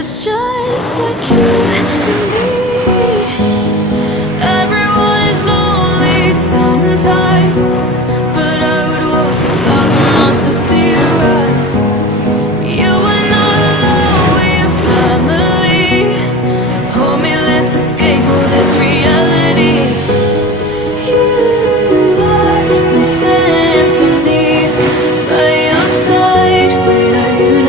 that's just like you and me. Everyone is lonely sometimes, but I would walk 1,000 miles to see you rise. You are not alone with your family. Hold me, let's escape all this reality. You are my